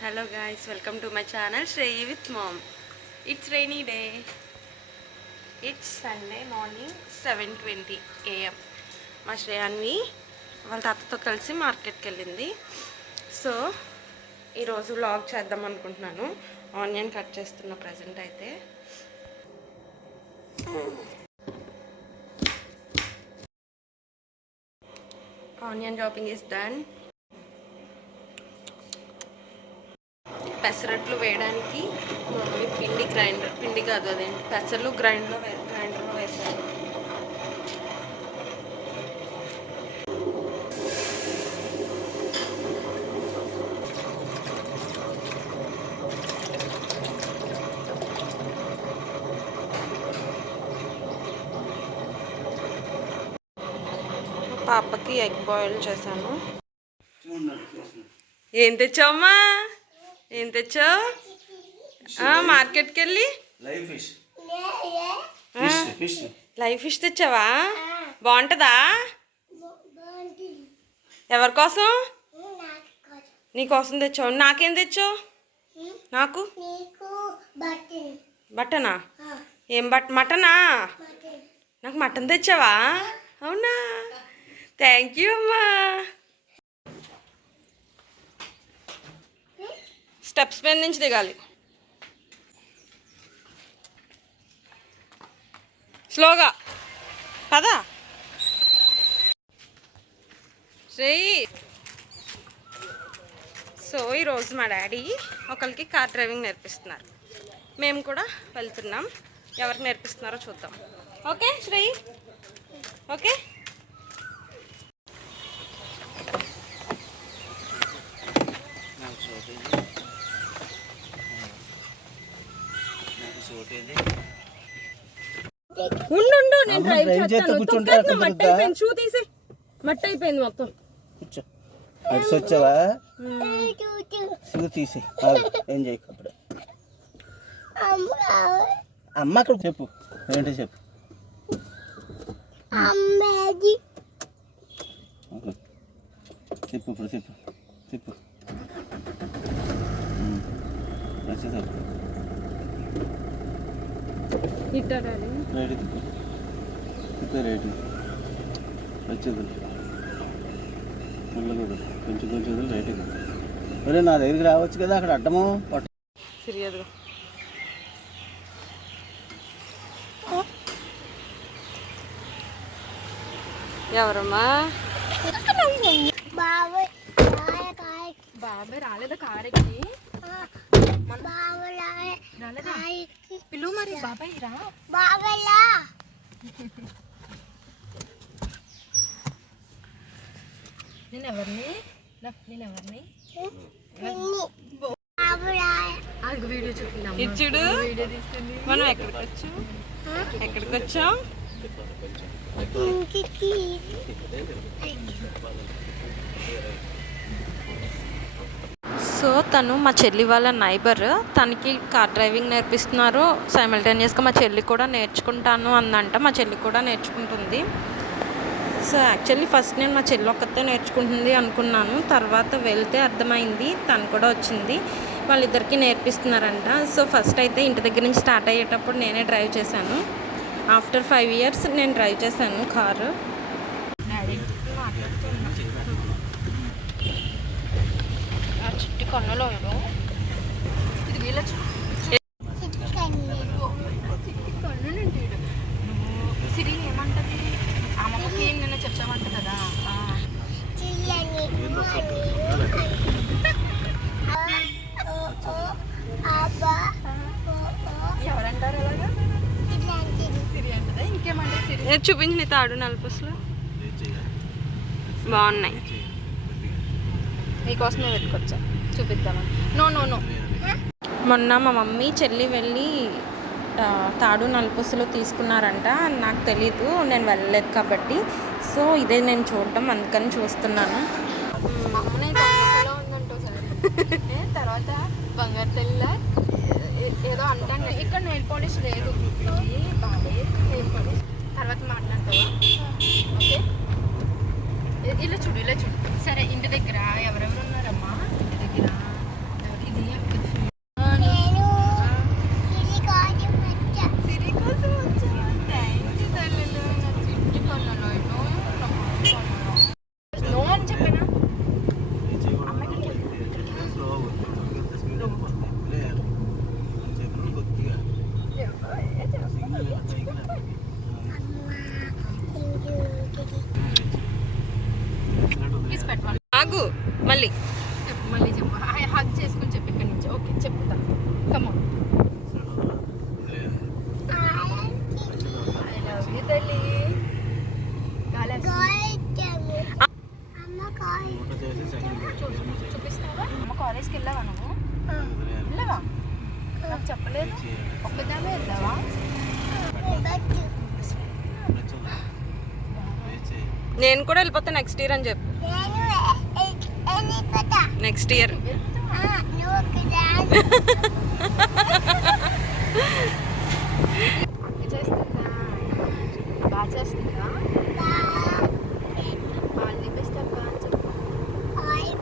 Hello guys, welcome to my channel Shreyi with Mom. It's rainy day. It's Sunday morning 7:20 AM. మా శ్రేయాన్వి వాళ్ళ తాతతో కలిసి మార్కెట్కి వెళ్ళింది. So ఈరోజు వ్లాగ్ చేద్దాం అనుకుంటున్నాను. ఆనియన్ కట్ చేస్తున్న ప్రజెంట్ అయితే. Onion chopping is done. పెసరట్లు వేయడానికి పిండి కాదు అదేంటి పెసర్లు గ్రైండర్లో వేసాను. పాపకి ఎగ్ బాయిల్ చేశాను. ఏం తెచ్చావమ్మా? ఏం తెచ్చావు? మార్కెట్కి వెళ్ళి లైవ్ ఫిష్ తెచ్చావా? బాగుంటుందా? ఎవరి కోసం? నీకోసం తెచ్చావు. నాకేం తెచ్చావు? నాకు బట్టనా? ఏం మటనా? నాకు మటన్ తెచ్చావా? అవునా, థ్యాంక్ యూ అమ్మా. స్టెప్స్ మీద నుంచి దిగాలి. స్లోగా పదా శ్రేయి. సో ఈరోజు మా డాడీ ఒకరికి కార్ డ్రైవింగ్ నేర్పిస్తున్నారు. మేము కూడా వెళ్తున్నాం. ఎవరికి నేర్పిస్తున్నారో చూద్దాం. Okay Shreyi, okay. ఉండు, నేను డ్రైవ్ చేస్తాను. మట్టి అయిపోయింది, షూ తీసి మట్టి అయిపోయింది మొత్తం. వచ్చావా? షూ తీసి ఏం చేయకప్పుడు. అమ్మ అక్కడ చెప్పు, ఏంటో చెప్పు. చెప్పు ఇప్పుడు, చెప్పు చెప్పు. వచ్చేసారు రైట్ తిప్పు, రైట్ వచ్చేది కొంచెం కొంచెం రైట్. ఒరే నా దగ్గరికి రావచ్చు కదా, అక్కడ అడ్డము సరియదుగా. ఎవరమ్మా? బాబాయ్ రాలేదా కారెక్కి? పిలువు మరి. బాబాయ్ రా. నేనెవరిని వీడియో చూపించాం. ఇచ్చుడు మనం ఎక్కడికి వచ్చాం? సో తను మా చెల్లి వాళ్ళ నైబర్, తనకి కార్ డ్రైవింగ్ నేర్పిస్తున్నారు. సైమల్టేనియస్గా మా చెల్లి కూడా నేర్చుకుంటాను అందంట. మా చెల్లి కూడా నేర్చుకుంటుంది. సో యాక్చువల్లీ ఫస్ట్ నేను మా చెల్లి ఒక్కతే నేర్చుకుంటుంది అనుకున్నాను. తర్వాత వెళ్తే అర్థమైంది తను కూడా వచ్చింది. వాళ్ళిద్దరికీ నేర్పిస్తున్నారంట. సో ఫస్ట్ అయితే ఇంటి దగ్గర నుంచి స్టార్ట్ అయ్యేటప్పుడు నేనే డ్రైవ్ చేశాను. ఆఫ్టర్ 5 years నేను డ్రైవ్ చేశాను కారు. చిట్టి కన్నులో ఇది వీళ్ళ సిరి ఏమంటది? అమ్మకి నిన్న చెప్పామంట కదా. ఎవరంటారు అలాగా? సిరి అంటదా? ఇంకేమంటారు సిరి? చూపించి నీ తాడు నలుపుసలు బాగున్నాయి. నీకోసమే పెట్టుకొచ్చా, చూపిద్దామని. నో మొన్న మా మమ్మీ చెల్లి వెళ్ళి తాడు నలుపుసలు తీసుకున్నారంట. నాకు తెలీదు, నేను వెళ్ళలేదు కాబట్టి. సో ఇదే నేను చూడటం, అందుకని చూస్తున్నాను. తర్వాత బంగారు తెల్ల ఏదో అంటాను. ఇక్కడ నెయిల్ పాలిష్ లేదు. నెయిల్ పాలిష్ తర్వాత మాట్లాడతావా? ఓకే, ఇలా చూడు. సరే, ఇంటి దగ్గర ఎవరెవరు ఉన్నారమ్మా? ఇంటి దగ్గర ఆగు మళ్ళీ చెప్పు, మళ్ళీ చెప్పు. హగ్ చేసుకుని చెప్పు ఇక్కడి నుంచి. ఓకే చెప్తా. కమాన్. ఐ లవ్ యూ తల్లి. చూపిస్తావా? అమ్మ కాలేజ్కి వెళ్ళావా నువ్వు? వెళ్ళావా? నాకు చెప్పలేదు. ఒక్కదామే వెళ్దావా? నేను కూడా వెళ్ళిపోతా నెక్స్ట్ ఇయర్ అని చెప్పు. నెక్స్ట్ ఇయర్ చేస్తుందా? బాగా చేస్తుందా? ఆల్ ది బెస్ట్ అబ్బా అని చెప్పు.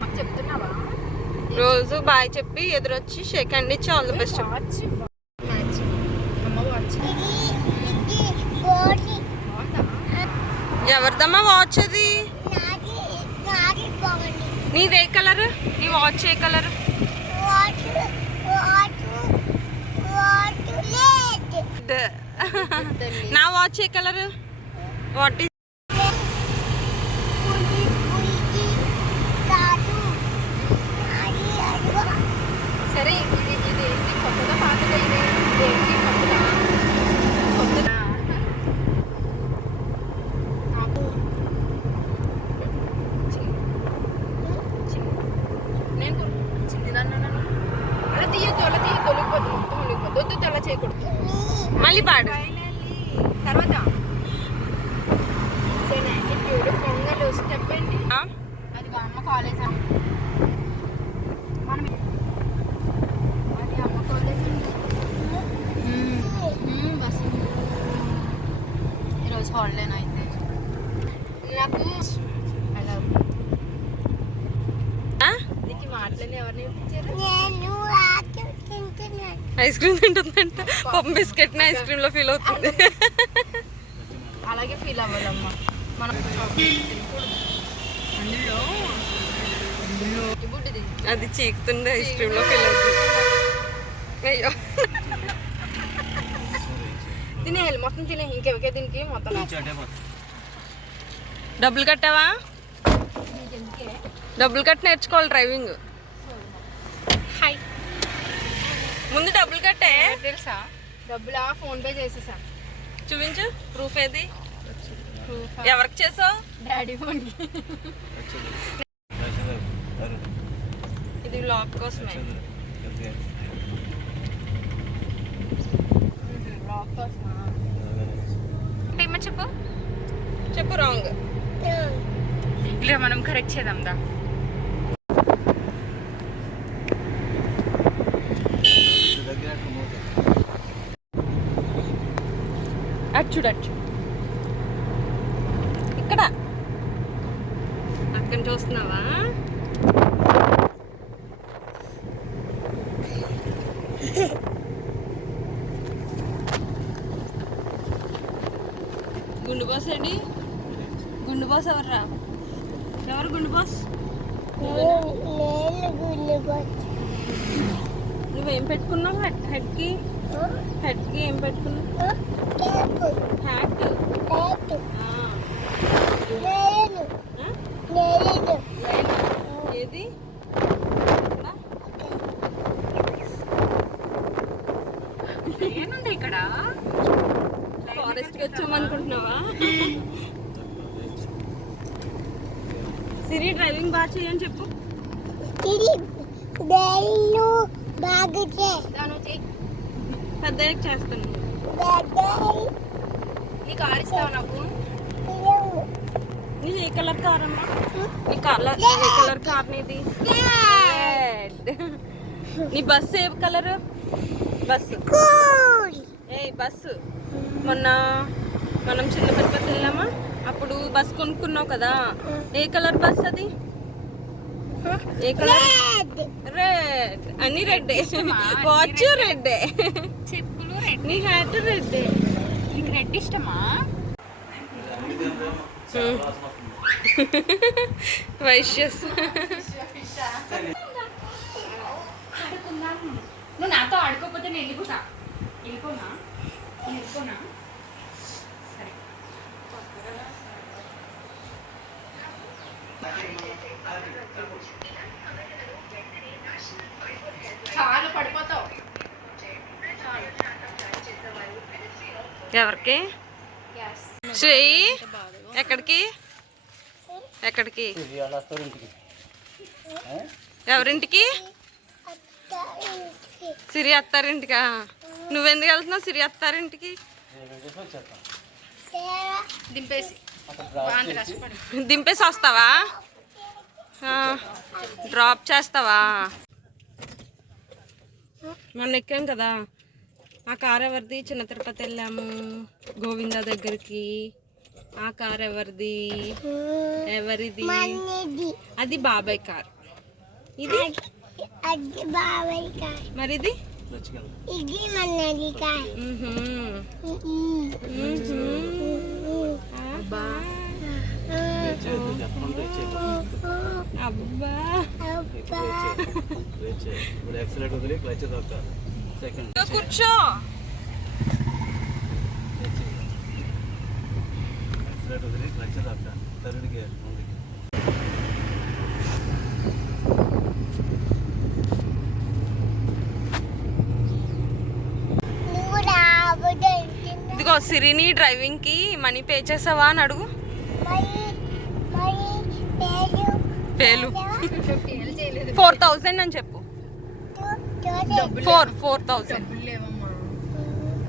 మాకు చెప్తున్నావా? రోజు బాయ్ చెప్పి ఎదురొచ్చి షేక్ హ్యాండ్ ఇచ్చి all the best. Watch match. అమ్మ వాచ్ బాగుందా? ఎవరిదమ్మా వాచ్ అది? నీదే కలర్? నీ వాచ్ ఏ కలర్? నా watch A colour? What is? సరే ఇది ఇది ఏంటి కొత్తగా పాతగా? ఇది ఏంటి కొత్తగా? కొత్తగా నాకు నేను చిన్నదాన్ని అలా తీయొద్దు, అలా తీయొద్దు, ఒలిగిపోద్దు, మొత్తం ఒలిగిపోద్దు. వద్దు అలా చేయకూడదు. మళ్ళీ పాడు. తర్వాత సరే ఇప్పుడు పొంగల్ స్టెప్ ఏంటి? అది అమ్మ కాలేజ్ అని మనం అది అమ్మ కాలేజ్ బస్. ఈరోజు హాలిడేనా అయితే? నాకు అలా నీకు మాటలని ఎవరు నేర్పించారు? ఐస్ క్రీమ్ తింటుందంట. పప్పు బిస్కెట్ ఐస్ క్రీమ్ లో ఫీల్ అవుతుంది. అలాగే ఫీల్ అవ్వాలమ్మా మనం. అందులో బుడ్డిది అది చీకుతుంది, ఐస్ క్రీమ్ లో ఫీల్ అవుతుంది. అయ్యో తినేయాలి మొత్తం, తినే ఇంకెవరికే దీనికి మొత్తం. డబ్బులు కట్టావా? డబ్బులు కట్టి నేర్చుకోవాలి డ్రైవింగ్. హాయ్. ముందు డబ్బులు కట్టే. తెలుసా డబ్బులా? ఫోన్ పే చేసేసా. చూపించు ప్రూఫ్ ఏది? ప్రూఫ్ ఎవరికి చేసావు? డాడీ ఫోన్కి. ఇది వ్లాగ్ కోసమే. లాక్ కోసమా? ఏమో చెప్పు. చెప్పు రాంగ్. ఇట్లా మనం కరెక్ట్ చేద్దాం దా. అటు చూడచ్చు. ఇక్కడ అక్కడ చూస్తున్నావా? గుండు బాస్ ఏంటి? గుండు బాస్ ఎవర్రా? ఎవరు గుండు బాస్? నువ్వేం పెట్టుకున్నావు హెడ్కి? హెడ్కి ఏం పెట్టుకున్నావు? హ్యాట్. ఏది? ఏముంది ఇక్కడ? ఫారెస్ట్కి వచ్చామనుకుంటున్నావా? సిరి డ్రైవింగ్ బాగా చేయని చెప్పు. పెద్ద చేస్తాను. నీ కార్ ఇస్తావు నాకు? నీది ఏ కలర్ కార్ అమ్మా? నీ కలర్ ఏ కలర్ కార్ నీది? నీ బస్సు ఏ కలర్? బస్సు బస్సు మొన్న మనం చిన్న తిరుపతి వెళ్ళామా, అప్పుడు బస్ కొనుక్కున్నావు కదా, ఏ కలర్ బస్ అది? ఏ కలర్? రెడ్. అన్ని రెడ్. వాచ్ రెడ్, చెప్పులు రెడ్, నీ హ్యాట్ రెడ్. నీకు రెడ్ ఇష్టమా? వైశ్యస్. నువ్వు నాతో ఆడుకోకపోతే నేను వెళ్ళిపోతా. వెళ్ళిపోనా? సరే. ఎవరికి? గ్యాస్ శ్రీ ఎక్కడికి ఎక్కడికి? ఇవాళ వస్తారు ఇంటికి. ఎవరింటికి? సిరి అత్తారింటికా? నువ్వెందుకు వెళ్తున్నావు సిరి అత్తారింటికి? వచ్చేస్తాం దింపేసి అక్కడ డ్రాప్ అంత చేసి కష్టపడి దింపేసి వస్తావా? డ్రాప్ చేస్తావా? మొన్న ఎక్కాం కదా, ఆ కార్ ఎవరిది? చిన్న తిరుపతి వెళ్ళాము గోవిందా దగ్గరికి. ఆ కార్ ఎవరిది? ఎవరిది? అది బాబాయ్ కార్. ఇది మరి ఇది అబ్బా ఇప్పుడు ఎక్సలెంట్ వదిలి క్లచ్ దొక్క సెకండ్ కూర్చో. ఎక్సలెంట్ వదిలి క్లచ్ దొక్క థర్డ్ గేర్ ఉంది. ఇదిగో సిరిని డ్రైవింగ్ కి మనీ పే చేసావా అని అడుగు. పేలు 4,000 అని చెప్పు. 4,000 లేవమ్మా,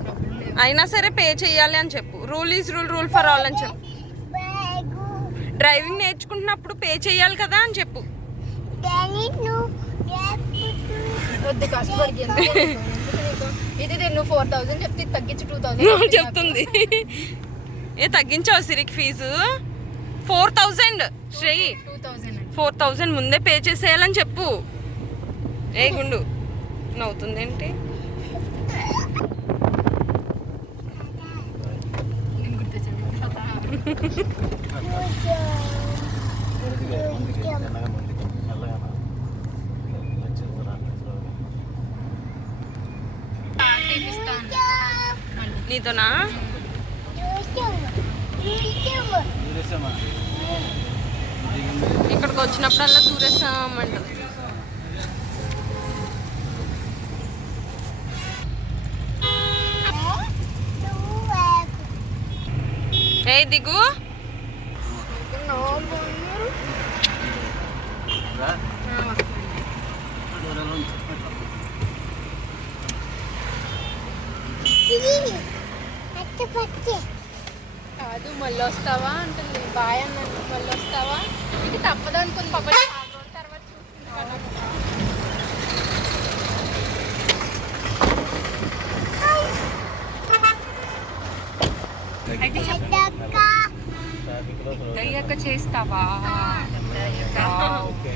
డబ్బులు లేవు. అయినా సరే పే చేయాలి అని చెప్పు. Rule is rule, rule for all అని చెప్పు. డ్రైవింగ్ నేర్చుకుంటున్నప్పుడు పే చేయాలి కదా అని చెప్పు. వద్దు కష్టపడి ఇది నువ్వు 4,000 చెప్తే తగ్గించి 2,000 చెప్తుంది. ఏ తగ్గించావు సిరికి ఫీజు? 4,000 శ్రేయి, 2,000 4,000 ముందే పే చేసేయాలని చెప్పు. ఏ గుండు నవ్వుతుంది ఏంటి? నేను గుర్తొచ్చాను. థర్డ్ గేర్ ముందుకి మెల్లగా ముందుకి మెల్లగా క్లచ్ తీపిస్తాను మళ్ళీ. నీతోనా? చూసేసామా ఇక్కడికి వచ్చినప్పుడల్లా దూరేస్తామంటది. ఏ దిగు. కాదు మళ్ళీ వస్తావా అంటుంది. బాయ్ అన్నాను, మళ్ళీ వస్తావా? ఇది తప్పదు అనుకుంది పాప. 4 రోజుల తర్వాత చూసుకుంటాను. అయ్యాక చేస్తావా? ఓకే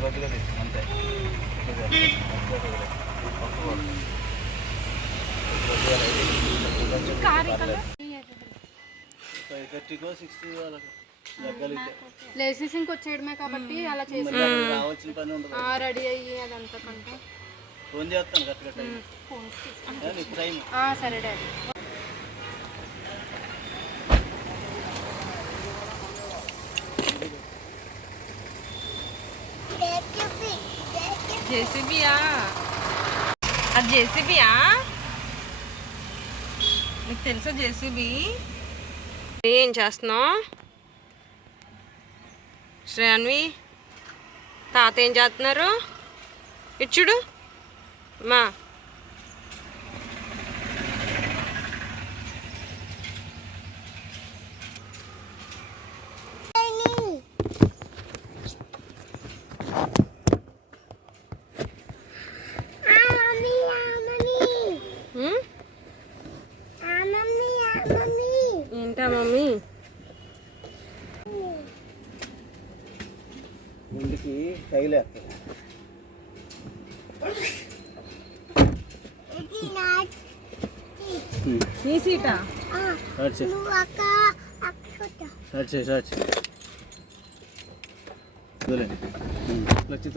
కొద్దిగా అంతే లైసెన్సింగ్ వచ్చేయడమే కాబట్టి అలా చేసి రావాల్సిన పని ఉండదు. రెడీ అయ్యి అదంతా కంటే ఫోన్ చేస్తాను కరెక్ట్గా టైం. సరే డాడీ. జేసీబీయా? అది జేసీబీయా? నీకు తెలుసా జేసీబీ? ఏం చేస్తున్నావు శ్రేయాన్వి? తాత ఏం చేస్తున్నారు? ఇచ్చుడు మా ఏంటా మమ్మీ? ముందుకి తగిలేస్తాను. నీ సీటా? సర్చ్